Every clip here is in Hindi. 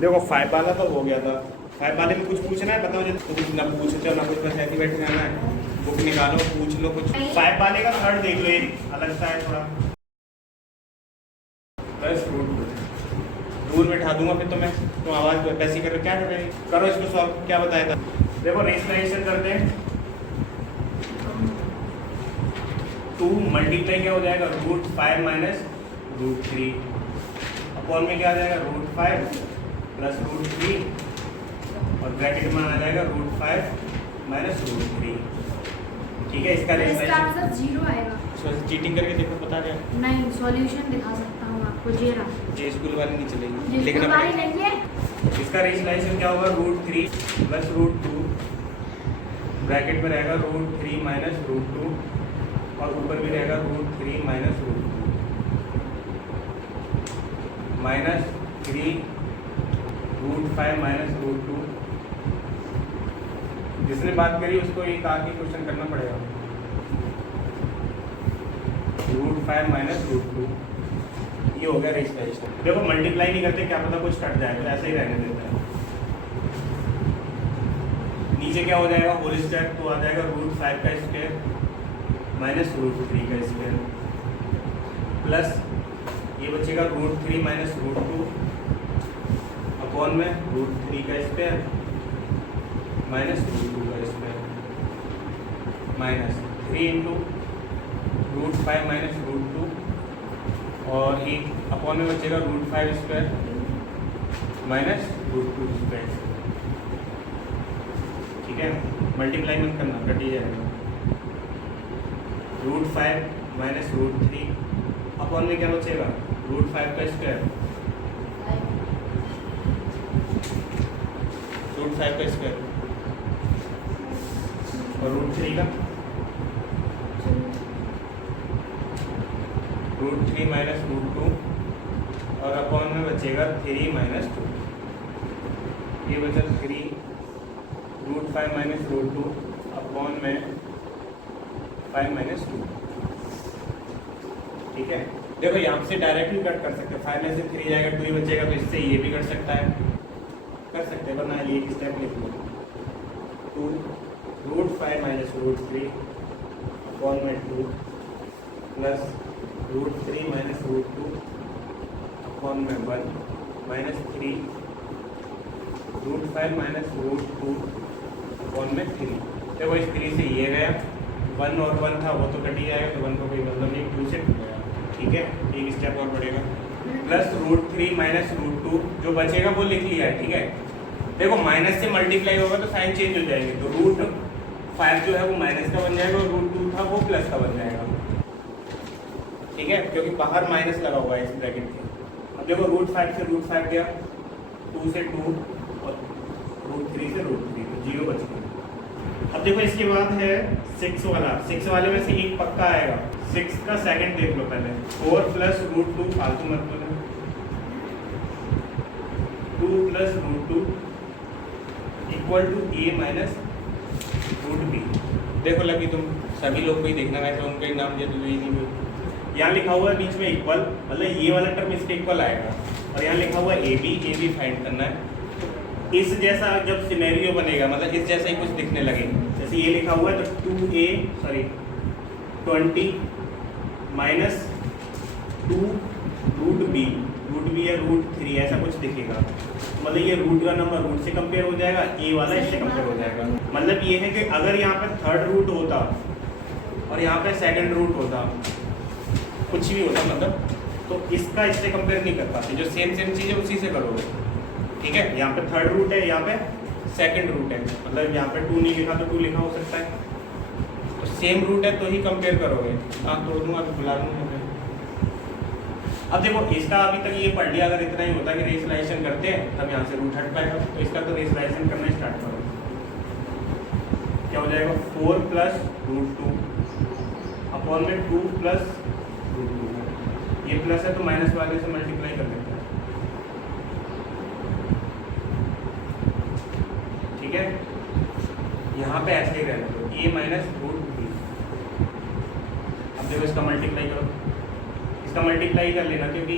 देखो 5 वाला तो हो गया था, 5 वाले में कुछ पूछना है बताओ। जब कुछ ना पूछते हो ना कुछ, बस ऐसे बैठे रहना है। बुक निकालो, पूछ लो कुछ। 5 वाले का थर्ड देख लो, ये अलग सा है थोड़ा। बस रूल बैठा दूंगा फिर तो मैं। तुम आवाज़ कैसी कर रहे हो, क्या कर रहे हैं, करो इसको सॉल्व। क्या बताया था, देखो रेशनलाइजेशन करते हैं। 2 मल्टीप्लाई क्या हो जाएगा, √5 माइनस √3 अपॉन में क्या आ जाएगा, √5 प्लस √3 और ब्रैकेट में आ जाएगा √5 माइनस √3। ठीक है, इसका आंसर 0 आएगा। चीटिंग करके देखो, बता रहे हैं। नहीं, सॉल्यूशन दिखा सकता हूँ आपको। जेरा ये स्कूल वाली नहीं चलेगी, ये लेकिन हमारी नहीं है। इसका रेशनलाइजेशन क्या होगा, √3 प्लस √2 ब्रैकेट में रहेगा √3 माइनस √2 और ऊपर भी रहेगा √3 माइनस √2 माइनस 3 √5 माइनस √2। जिसने बात करी उसको एक आगे क्वेश्चन करना पड़ेगा। √5 माइनस √2 ये हो गया रेशनलाइजेशन। देखो मल्टीप्लाई नहीं करते, क्या पता कुछ कट जाए, तो ऐसे ही रहने देते हैं। नीचे क्या हो जाएगा, होल स्क्वायर, तो आ जाएगा √5 का स्क्वायर माइनस √3 का स्क्वायर प्लस ये बचेगा √3 माइनस √2 अपॉन में √3 का स्क्वायर माइनस √2 का स्क्वायर माइनस 3 इंटू √5 माइनस √2 और एक अपॉन में बचेगा √5 स्क्वायर माइनस √2 स्क्वायर। ठीक है, मल्टीप्लाई मत करना, कट ही जाएगा। √5 माइनस √3 अपॉन में क्या बचेगा, √5 का स्क्वायर √5 का स्क्वायर और √3 का √3 माइनस √2 और अपॉन में बचेगा 3 माइनस 2। ये बचा 3 √5 माइनस √2 अपॉन में 5 माइनस 2। ठीक है, देखो यहाँ से डायरेक्टली कट कर सकते हैं। 5 में से 3 जाएगा, 2 ही बचेगा, तो इससे ये भी कट सकता है, कर सकते हैं। वरना ये स्टेप लिख लो, 2 √5 माइनस √3 अपॉन में 2 प्लस √3 माइनस √2 अपॉन में 1 माइनस 3 √5 माइनस √2 अपॉन में 3। देखो इस 3 से ये गया, 1 और 1 था वो तो कट ही जाएगा, तो 1 का कोई मतलब नहीं, 2 से कट गया। ठीक है, एक स्टेप और बढ़ेगा प्लस √3 माइनस √2 जो बचेगा वो लिख लिया है। ठीक है, देखो माइनस से मल्टीप्लाई होगा तो साइन चेंज हो जाएगी, तो √5 जो है वो माइनस का बन जाएगा और √2 था वो प्लस का बन जाएगा। ठीक है, क्योंकि बाहर माइनस लगा हुआ है इस ब्रैकेट के। अब देखो √5 से √5 गया, 2 से 2 और √3 से √3, तो 0 बच गया। अब देखो इसके बाद है 6 वाला। 6 वाले में से एक पक्का आएगा। 6 का सेकंड देख लो पहले, 4 प्लस √2 फालतू मत बोलो, 2 plus √2 equal to a minus √b। देखो लगी तुम सभी लोग को ही देखना है, तो उनका ही नाम दे दो, ये नहीं। यहाँ लिखा हुआ है बीच में इक्वल, मतलब ये वाला टर्म इसके इक्वल आएगा, और यहाँ लिखा हुआ है ए बी फाइंड करना है। इस जैसा जब सिनेरियो बनेगा, मतलब इस जैसा ही कुछ दिखने लगे, जैसे ये लिखा हुआ है तो 20 माइनस 2 √b या √3 ऐसा कुछ दिखेगा। मतलब ये रूट का नंबर रूट से कंपेयर हो जाएगा, ए वाला इससे कंपेयर हो जाएगा। मतलब ये है कि अगर यहाँ पे थर्ड रूट होता और यहाँ पे सेकंड रूट होता, कुछ भी होता मतलब, तो इसका इससे कंपेयर नहीं कर पाते। जो सेम चीज़ है उसी से करोगे। ठीक है, यहाँ पे थर्ड रूट है, यहाँ पे सेकंड रूट है, मतलब यहाँ पे 2 नहीं लिखा तो 2 लिखा हो सकता है, तो सेम रूट है तो ही कंपेयर करोगे। हाँ, तोड़ दूंगा, अभी बुला लूँगा। अब देखो इसका अभी तक ये पढ़ लिया, अगर इतना ही होता कि रेशनलाइजेशन करते हैं तब यहाँ से रूट हट पाएगा, तो इसका तो रेशनलाइजेशन करना स्टार्ट करो। क्या हो जाएगा, 4 प्लस √2 अपॉन में 2 प्लस √2। ये प्लस है तो माइनस वाले से मल्टीप्लाई कर लेते हैं। ठीक है, यहाँ पे ऐसे ही रहने दो, a माइनस √b। अब देखो इसका मल्टीप्लाई करो, इसका मल्टीप्लाई कर लेना क्योंकि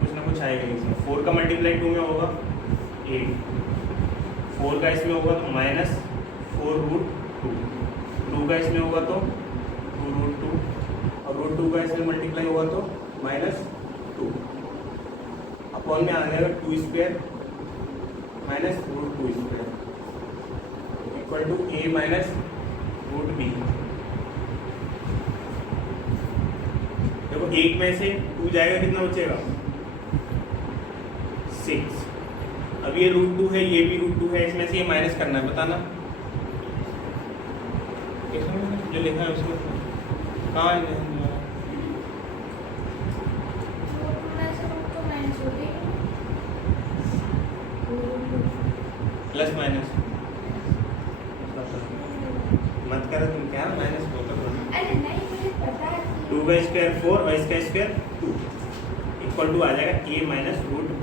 कुछ ना कुछ आएगा इसमें। 4 का मल्टीप्लाई 2 में होगा, 8, 4 का इसमें होगा तो माइनस 4√2, 2 का इसमें होगा तो 2√2 और √2 का इसमें मल्टीप्लाई होगा तो -2 अपॉन में आ जाएगा 2 square minus √2 square equal to a minus √b। देखो 8 में से 2 जाएगा, कितना बचेगा 6। अब ये √2 है, ये भी √2 है, इसमें से ये माइनस करना है, बताना जो लिखा है उसमें कहाँ है। प्लस माइनस मत करो तुम, क्या माइनस होता है। अरे नहीं, मुझे पता है। 2 का स्क्वायर 4, y का स्क्वायर 2 इक्वल टू आ जाएगा a माइनस √b।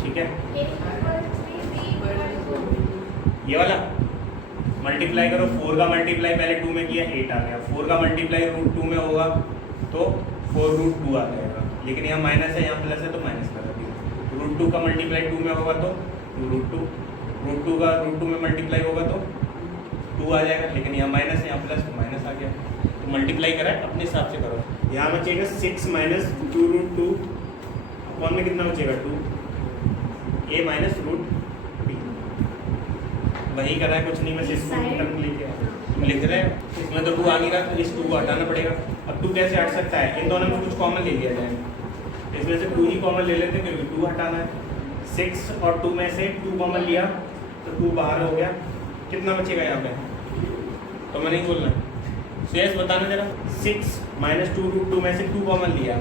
ठीक है, ये वाला मल्टीप्लाई करो, 4 का मल्टीप्लाई पहले 2 में किया 8 आ गया, 4 का मल्टीप्लाई √2 में होगा तो 4√2 आ जाएगा, लेकिन यहाँ माइनस है यहाँ प्लस है तो माइनस कर दिया। √2 का मल्टीप्लाई 2 में होगा तो 2√2, √2 का √2 में मल्टीप्लाई होगा तो 2 आ जाएगा, लेकिन यहाँ माइनस है यहाँ प्लस तो माइनस आ गया। तो मल्टीप्लाई करा है, अपने हिसाब से करो। यहाँ बचेगा 6 माइनस 2√2 अपॉन में कितना बचेगा 2 a माइनस √b। वही करा है, कुछ नहीं, बस इसको टर्म लेके तुम लिख रहे हैं, इसमें तो 2 आ नहीं रहा तो इस 2 को हटाना पड़ेगा। अब 2 कैसे हट सकता है, इन दोनों में कुछ कॉमन ले लिया जाए, इसमें से 2 ही कॉमन ले लेते हैं क्योंकि 2 हटाना है। 6 और 2 में से 2 कॉमन लिया तो 2 बाहर हो गया, कितना बचेगा यहाँ पे, तो मैं नहीं बोलना शेष बताना जरा। 6 माइनस 2√2 में से 2 कॉमन लिया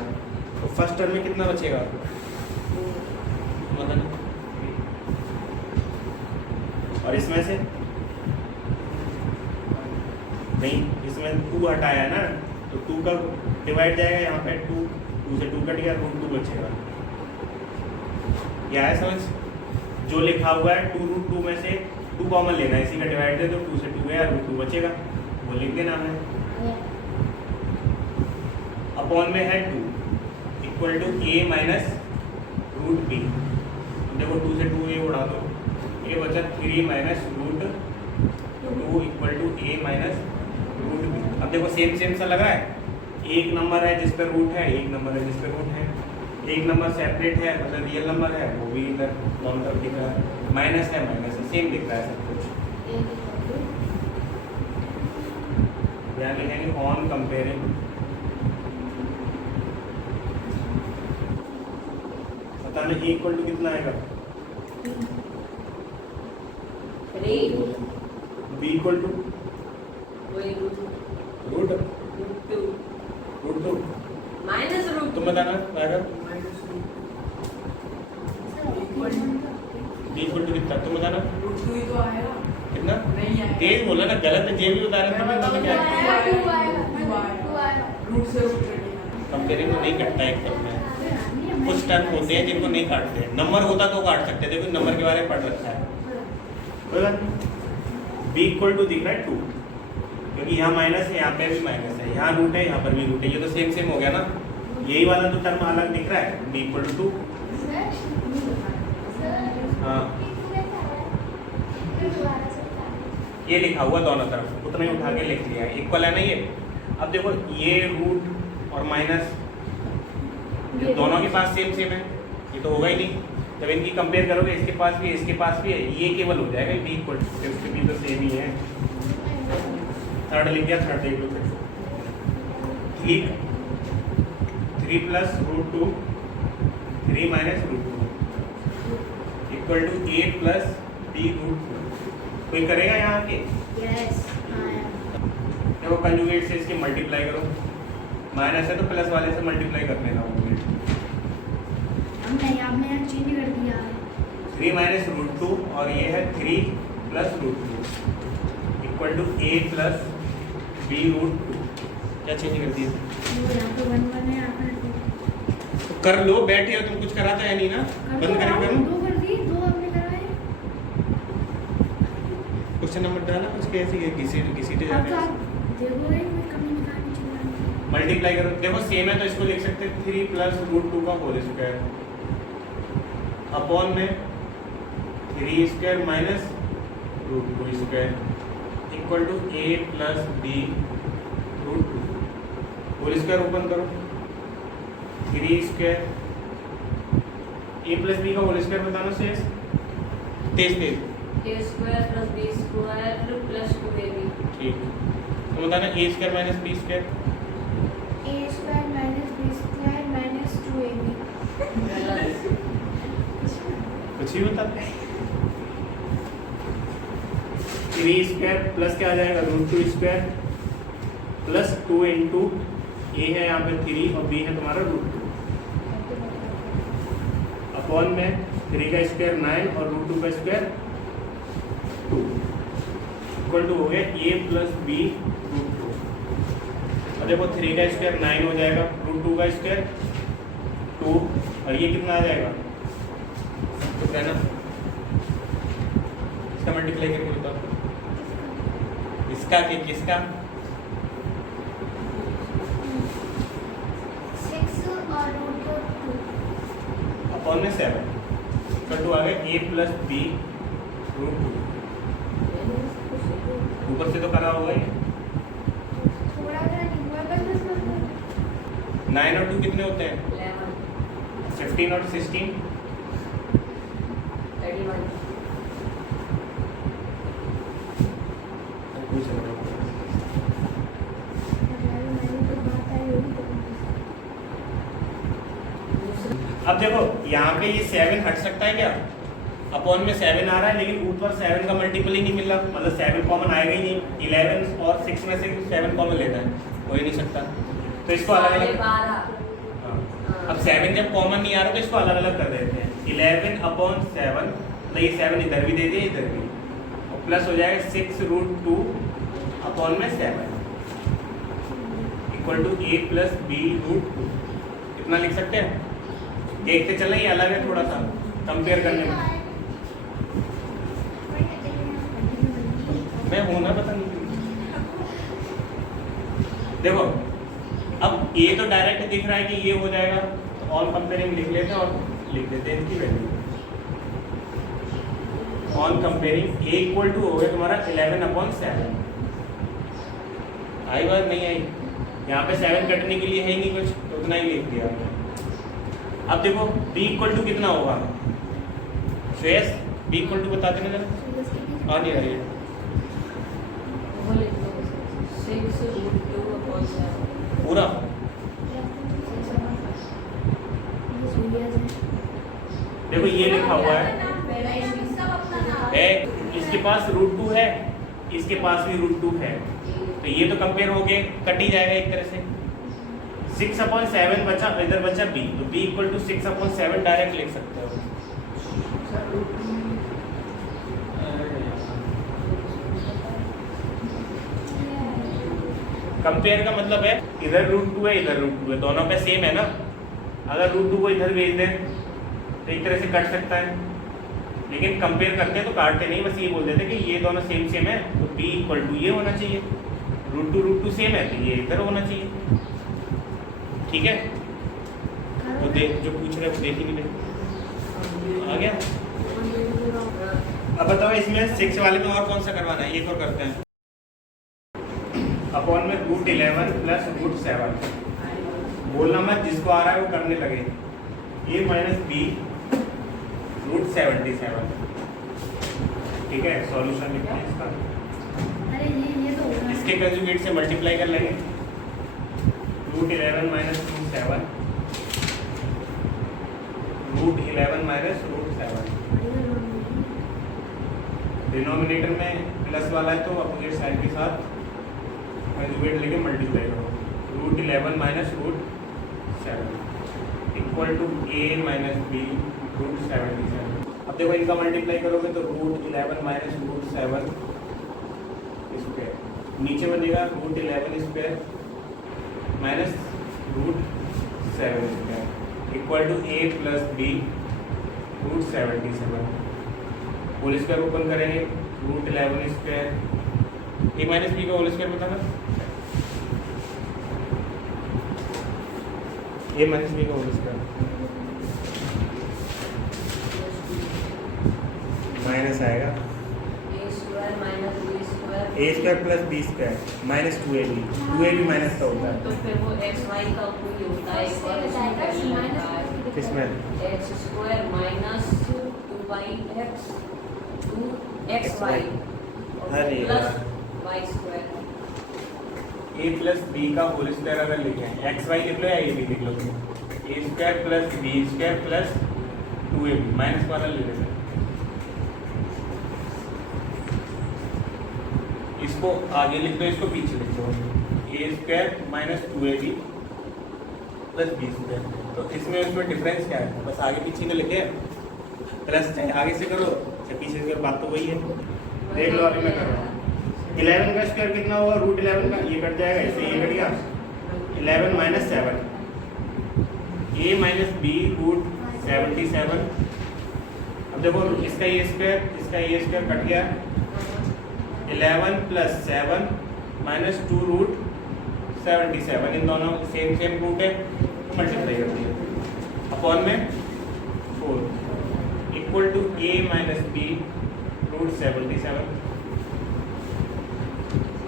तो फर्स्ट टर्म में कितना बचेगा बताना। और इसमें से नहीं, इसमें 2 हटाया है ना तो 2 का डिवाइड जाएगा यहाँ पे, 2 से 2 कट गया, √2 बचेगा। क्या है समझ, जो लिखा हुआ है 2√2 में से 2 कॉमन लेना है, इसी का डिवाइड दे दो, 2 से 2 गया, √2 बचेगा, वो लिख देना है। अपॉन में है 2 equal to a minus √b। देखो 2 से 2 ये उड़ा दो, a बचा 3 minus √2 equal to a minus √b। अब देखो सेम सा लगा है, एक नंबर है जिस पे रूट है, एक नंबर है जिस पे रूट है, एक नंबर सेपरेट है मतलब रियल नंबर है, वो भी इधर दोनों तरफ दिख रहा है, माइनस है सेम दिख रहा है सब कुछ। यहाँ लिखेंगे ऑन कंपेयरिंग, बताना a इक्वल टू कितना आएगा, b इक्वल टू √2 माइनस √2 तुम बताना आएगा। b इक्वल टू कितना तुम बताना, √2 ही तो आएगा, कितना नहीं आएगा। तेज बोला ना, गलत है, जे भी बता रहे हैं तुम्हें क्या रूट से कंपेयरिंग तो नहीं करता है एक तरफ में। कुछ टर्म होते हैं जिनको नहीं काटते, नंबर होता तो काट सकते थे, क्योंकि नंबर के बारे में पढ़ रखा है। b इक्वल टू दिख रहा है 2, क्योंकि यहाँ माइनस है, यहाँ पे भी माइनस है, यहाँ रूट है, यहाँ पर भी रूट है, ये तो सेम हो गया ना। यही वाला तो टर्म अलग दिख रहा है, b इक्वल टू 2। हाँ ये लिखा हुआ दोनों तरफ, उतना ही उठा के लिख लिया, इक्वल है ना ये। अब देखो ये रूट और माइनस दोनों के पास सेम है, ये तो होगा ही नहीं। जब इनकी कंपेयर करोगे, इसके पास भी है, इसके पास भी है, ये केवल हो जाएगा b इक्वल टू, इसके भी तो सेम ही है। थर्ड लिख दिया, थर्ड देख लो फिर। 3 plus √2 3 minus √2 equal to 8 plus b √2। कोई करेगा यहाँ के? देखो कंजुगेट से इसके मल्टीप्लाई करो, माइनस है तो प्लस वाले से मल्टीप्लाई कर देना। हमने आपने चेंज कर दिया है। 3 माइनस √2 और ये है 3 plus √2 equal to a plus b √2। क्या चेंज कर दिया? यहाँ पे 1 1 है, यहाँ पे 2। तो कर लो, बैठे हो तुम, कुछ कराता है नहीं ना, बंद करके करो। 2 कर दी, 2 आपने कराए। कुछ नंबर डाला, कुछ कैसे किसी अब तो आप देखोगे कोई कमी निकालनी चाहिए। मल्टीप्लाई करो, देखो सेम है तो इसको लिख सकते हैं 3 प्लस √2 का होल स्क्वायर अपॉन में 3 square minus root 2 square equal to a plus B root 2 whole square open करो 3 स्क्वायर a प्लस बी का होल स्क्वायर बताना शेष तेज तेज a square plus b square plus 2ab ठीक तो बताना a square minus B square A square minus B square minus 2ab कुछ ही बता 3 स्क्वायर प्लस क्या आ जाएगा रूट 2 स्क्वायर प्लस 2 इंटू ए है यहाँ पे 3 और बी है तुम्हारा रूट 2 अपॉन में 3 का स्क्वायर 9 और रूट 2 का स्क्वायर 2 इक्वल टू हो गया ए प्लस बी रूट 2 और देखो 3 का स्क्वायर 9 हो जाएगा रूट 2 का स्क्वायर 2 और ये कितना आ जाएगा तो कहना इसका मल्टीप्लाई करके बताओ इसका कि किसका 6 और रूट 2 अपॉन में 7 इक्वल टू आ गया ए प्लस बी रूट 2 ऊपर से तो करा होगा ये थोड़ा सा नहीं हुआ बस 9 और 2 कितने होते हैं 11 15 और 16 31 पूछ रहा हूँ। अब देखो यहाँ पे ये 7 हट सकता है क्या अपॉन में 7 आ रहा है लेकिन ऊपर 7 का मल्टीपल ही नहीं मिल रहा मतलब 7 कॉमन आएगा ही नहीं 11 और 6 में से 7 कॉमन लेना है हो ही नहीं सकता तो इसको अलग अलग 12 अब 7 जब कॉमन नहीं आ रहा तो इसको अलग अलग कर देते हैं 11 अपॉन 7 मतलब ये 7 इधर भी दे दिए इधर भी और प्लस हो जाएगा 6 रूट 2 अपॉन में 7 equal to a plus B root 2 कितना लिख सकते हैं देखते चले ये अलग है थोड़ा सा कंपेयर करने में मैं हूं ना पता नहीं देखो अब ये तो डायरेक्ट दिख रहा है कि ये हो जाएगा तो ऑन कंपेयरिंग लिख लेते हैं और लिख देते हैं इसकी value on comparing a equal to हो गया तुम्हारा 11 अपॉन 7 आई बात नहीं आई यहाँ पे 7 कटने के लिए है ही नहीं कुछ तो उतना ही लिख दिया हमने अब देखो b इक्वल टू कितना होगा श्रेयस b इक्वल टू बता देना जरा और नहीं आ रही है वो लिख दो 6 रूट 2 अपॉन 7 पूरा देखो ये लिखा हुआ है इसके पास रूट 2 है इसके पास भी रूट 2 है तो ये तो कंपेयर हो गए कट ही जाएगा एक तरह से 6 अपॉन 7 बचा इधर बचा b तो b equal to 6 upon 7 direct लिख सकते हो कंपेयर का मतलब है इधर रूट 2 है इधर रूट 2 है दोनों पे सेम है ना अगर रूट 2 को इधर भेज दें तो एक तरह से कट सकता है लेकिन कंपेयर करते हैं तो काटते नहीं बस ये बोल देते कि ये दोनों सेम सेम है तो b इक्वल टू ये होना चाहिए रूट 2 सेम है तो ये इधर होना चाहिए ठीक है तो देख जो पूछ रहे हैं वो देख ही नहीं रहे आ गया अब बताओ इसमें 6 वाले में और कौन सा करवाना है एक और करते हैं अपॉन में रूट 11 प्लस रूट 7 बोलना मत जिसको आ रहा है वो करने लगे a माइनस बी रूट 77 ठीक है सॉल्यूशन लिखते हैं इसका अरे ये तो होगा इसके कंजुगेट से मल्टीप्लाई कर लेंगे root 11 minus root 7 root 11 minus root 7 denominator में प्लस वाला है तो अपोजिट साइड के साथ कंजुगेट लेके मल्टीप्लाई करो root 11 minus root 7 equal to a minus B root 77 अब देखो इनका मल्टीप्लाई करोगे तो रूट 11 माइनस रूट 7 स्क्वायर नीचे बनेगा root 11 square minus root 7 square equal to a plus B root 77 whole square open करेंगे root 11 square a minus B का होल स्क्वायर बताना a माइनस बी का होल स्क्वायर माइनस आएगा A square minus B square A square plus B square minus 2ab 2ab minus का होता है तो फिर वो एक्स वाई का कोई होता है एक और इसमें वैल्यू होता है किसमें x square minus 2y(x) 2xy अरे प्लस यार। वाई स्क्वायर ए प्लस बी का होल स्क्वायर अगर लिखें एक्स वाई लिख लो या ए बी लिख लो A square plus B square plus 2ab minus वाला ले लेते हैं। इसको आगे लिख दो, इसको पीछे लिख दो A square minus 2ab plus B square. तो इसमें उसमें डिफरेंस क्या है, बस आगे पीछे का लिखे प्लस चाहे आगे से करो चाहे पीछे से करो, बात तो वही है। देख लो अभी मैं कर रहा हूँ 11 का स्क्वायर कितना होगा रूट 11 का, ये कट जाएगा इससे ये कट गया 11 माइनस 7 ए माइनस बी रूट 77। अब देखो इसका ये स्क्वायर कट गया 11 प्लस 7 माइनस 2 रूट 77, इन दोनों सेम रूट है, मल्टीप्लाई कर दिया अपॉन में 4 equal to A minus B root 77।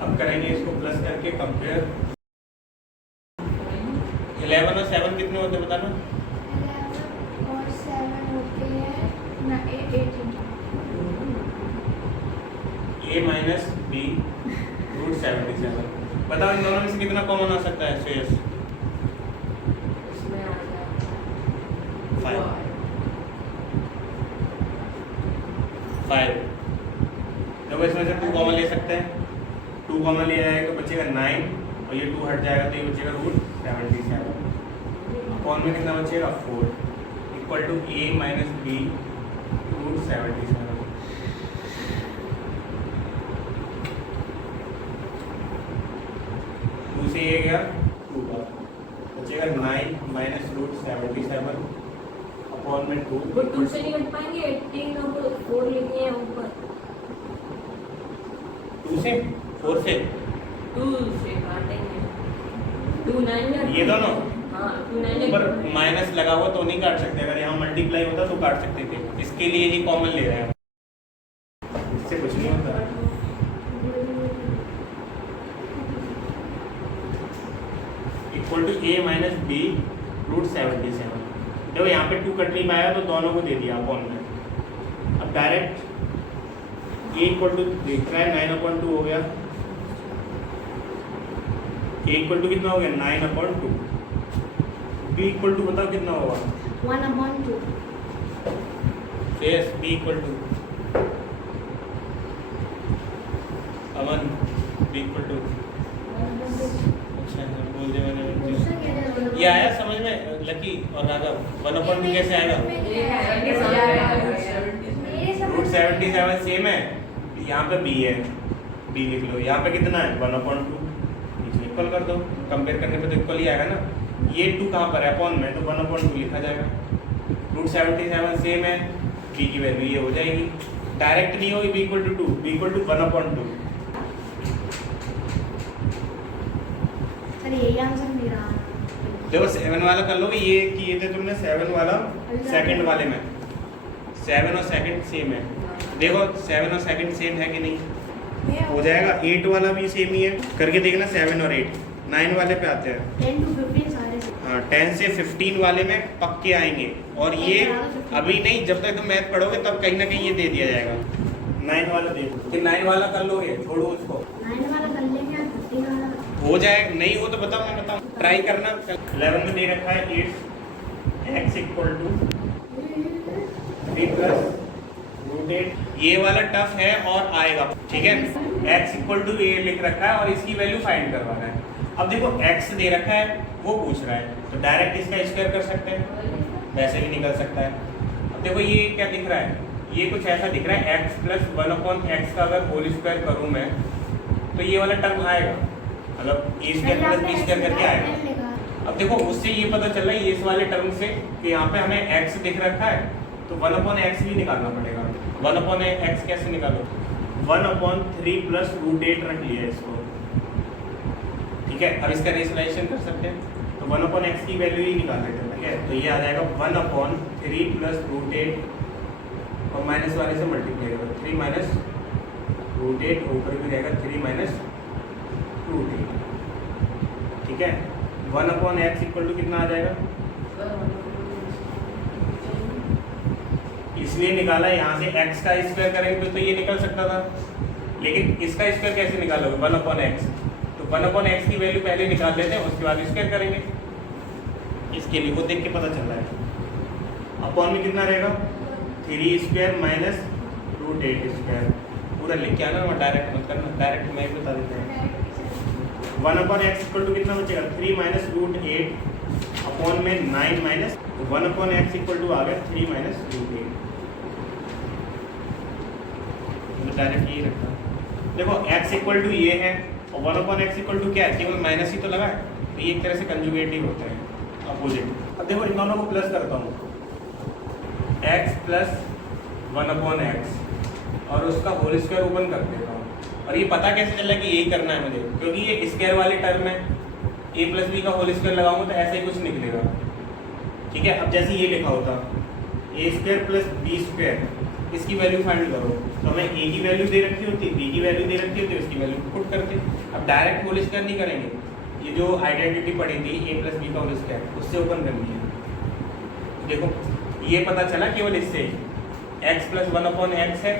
अब करेंगे इसको प्लस करके कंपेयर 11 और 7 कितने होते हैं बताना। 11 और 7 होते हैं ना 18। ए माइनस बी रूट 77। बताओ इन दोनों में से कितना कॉमन आ सकता है शेष। इसमें आ गया 5। देखो इसमें से 2 कॉमन ले सकते हैं, 2 कॉमन ले जाएगा तो बचेगा 9 और ये 2 हट जाएगा तो ये बचेगा रूट 77। अपॉन में कितना बचेगा 4 equal to A minus B root 77। Two से ये गया 2 बार बचेगा 9 माइनस रूट 77 अपॉन में 2 वो 2 से नहीं कट पाएंगे 18 और 4 लिखे हैं ऊपर 2 से 4 से 2 से काटेंगे 2 9 में ये दोनों हाँ 2 9 पर माइनस लगा हुआ तो नहीं काट सकते, अगर यहाँ मल्टीप्लाई होता तो काट सकते थे, इसके लिए ही कॉमन ले रहे हैं, इससे कुछ नहीं होता। Equal to A minus B root 77। देखो यहाँ पे 2 कट नहीं पाया तो दोनों को दे दिया अपॉन में। अब डायरेक्ट ए इक्वल टू देख रहा है 9/2 हो गया, ए इक्वल टू कितना हो गया 9/2, बी इक्वल टू बताओ कितना होगा 1/2। Yes B equal to Aman B equal to अच्छा बोल दे मैंने ये आया समझ में लकी और राघव 1/2 कैसे आएगा रूट 77 सेम है, यहाँ पे बी है बी लिख लो, यहाँ पे कितना है 1/2 इक्वल कर दो, कंपेयर करने पे तो इक्वल ही आएगा ना। ये 2 कहाँ पर है अपॉन में तो 1/2 लिखा जाएगा, रूट 77 सेम है, बी की वैल्यू ये हो जाएगी, डायरेक्ट नहीं होगी B equal to 2, B equal to 1/2। अरे यही आंसर मेरा देखो 7 वाला कर लोगे, ये किए थे तुमने 7 वाला सेकंड वाले में, 7 और सेकंड सेम है, देखो 7 और सेकंड सेम है कि नहीं हो जाएगा। 8 वाला भी सेम ही है, करके देखना 7 और 8। 9 वाले पे आते हैं 10 to 15 सारे से। हाँ 10 से 15 वाले में पक्के आएंगे, और ये अभी नहीं, जब तक तुम मैथ पढ़ोगे तब कहीं ना कहीं ये दे दिया जाएगा। 9 वाला दे दो, 9 वाला कर लोगे, छोड़ो उसको, 9 वाला कर लेंगे और 15 वाला हो जाएगा, नहीं हो तो बताओ मैं बताऊँ, ट्राई करना। 11 में दे रखा है 8 x equal to 3 plus root 8, ये वाला टफ है और आएगा, ठीक है। x इक्वल टू ए लिख रखा है और इसकी वैल्यू फाइंड करवाना है। अब देखो x दे रखा है वो पूछ रहा है, तो डायरेक्ट इसका स्क्वायर कर सकते हैं, वैसे भी निकल सकता है। अब देखो ये क्या दिख रहा है, ये कुछ ऐसा दिख रहा है x प्लस 1/x का अगर होल स्क्वायर करूँ मैं तो ये वाला टर्म आएगा, मतलब ए स्क्वायर प्लस बी स्क्वायर करके आएगा। अब देखो उससे ये पता चल रहा है इस वाले टर्म से कि यहाँ पे हमें x दिख रखा है तो 1/x भी निकालना पड़ेगा। 1/x कैसे निकालो, 1/3 प्लस रूट 8 रख लिया इसको, ठीक है। अब इसका रेशनलाइजेशन कर सकते हैं तो 1/x की वैल्यू ही निकाल लेते हैं, ठीक है। तो ये आ जाएगा 1/3 प्लस रूट 8 और माइनस वाले से मल्टीप्लाई करो, 3 माइनस रूट 8, ऊपर भी रहेगा 3 माइनस रूट 8, ठीक है। 1/x इक्वल टू कितना आ जाएगा, इसलिए निकाला यहाँ से x का स्क्वायर करेंगे तो ये निकल सकता था, लेकिन इसका स्क्वायर कैसे निकालोगे, 1/x, तो 1/x की वैल्यू पहले निकाल लेते हैं, उसके बाद स्क्वायर करेंगे। इसके लिए वो देख के पता चल रहा है। अपॉन में कितना रहेगा, 3 स्क्वायर माइनस रूट 8 स्क्वायर, पूरा लिख के आना, डायरेक्ट मत करना, डायरेक्ट मैं ही बता देता हूँ। 1/x इक्वल टू कितना बचेगा, 3 माइनस रूट 8 अपॉन में 9 माइनस 1/x इक्वल टू आ गया 3 माइनस रूट 8, डायरेक्ट यही रखता। देखो x इक्वल टू ये है और 1/x इक्वल टू क्या है, केवल माइनस ही तो लगा है, तो ये एक तरह से कंजुगेटिव होता है, अपोजिट। अब देखो इन दोनों को प्लस करता हूँ, x प्लस 1/x और उसका होल स्क्वायर ओपन कर देता हूँ। और ये पता कैसे चला कि यही करना है मुझे, क्योंकि ये स्क्वायर वाले टर्म है, a प्लस बी का होल स्क्वायर लगाऊंगा तो ऐसा ही कुछ निकलेगा, ठीक है। अब जैसे ये लिखा होता a square plus B square, इसकी वैल्यू फाइंड करो, तो हमें a की वैल्यू दे रखी होती, b की वैल्यू दे रखी होती, इसकी वैल्यू पुट करते। अब डायरेक्ट होल स्क्वायर नहीं करेंगे, ये जो आइडेंटिटी पड़ी थी a प्लस बी का होल स्क्वायर, उससे ओपन करनी है। देखो ये पता चला केवल इससे, x प्लस 1/x है,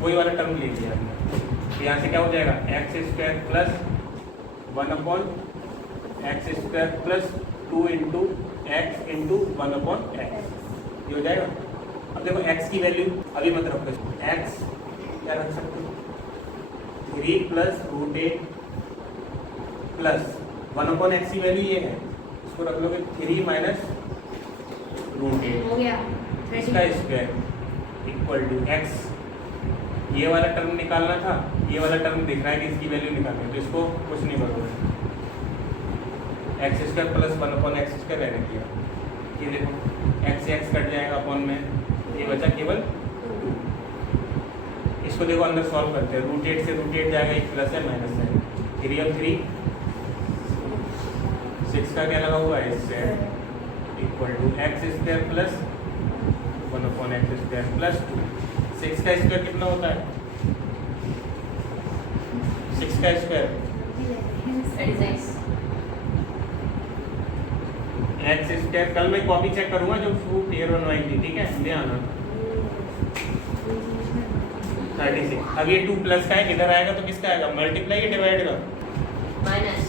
वही वाला टर्म ले लिया हमने, तो यहाँ से क्या हो जाएगा, x square plus 1/x square plus 2 into x into 1/x, ये हो जाएगा। अब देखो x की वैल्यू अभी मत रखो, x क्या रख सकते हो, 3 प्लस रूट 8 प्लस 1/x की वैल्यू ये है, इसको रख लोगे 3 माइनस रूट 8 हो गया, इसका स्क्वायर इक्वल टू x, ये वाला टर्म निकालना था, ये वाला टर्म दिख रहा है कि इसकी वैल्यू निकालनी है, तो इसको कुछ नहीं करोगे, x square plus 1/x square रहने दिया, ये देखो x से x कट जाएगा अपॉन में, ये बचा केवल 2। इसको देखो अंदर सॉल्व करते हैं, रूट 8 से रूट 8 जाएगा, एक प्लस है माइनस है, 3 और 3 6 का क्या लगा हुआ है, इससे equal to x square plus 1/x square plus 2। 6 का स्क्वायर कितना होता है, 6 का स्क्वायर x स्क्वायर, कल मैं कॉपी चेक करूंगा जो प्रूफ क्लियर बनवाई थी, ठीक है, ले आना। 36, अब ये 2 प्लस का है, इधर आएगा तो किसका आएगा, मल्टीप्लाई या डिवाइड का, माइनस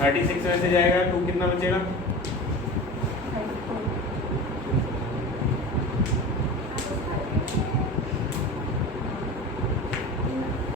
36 में से जाएगा 2 कितना बचेगा,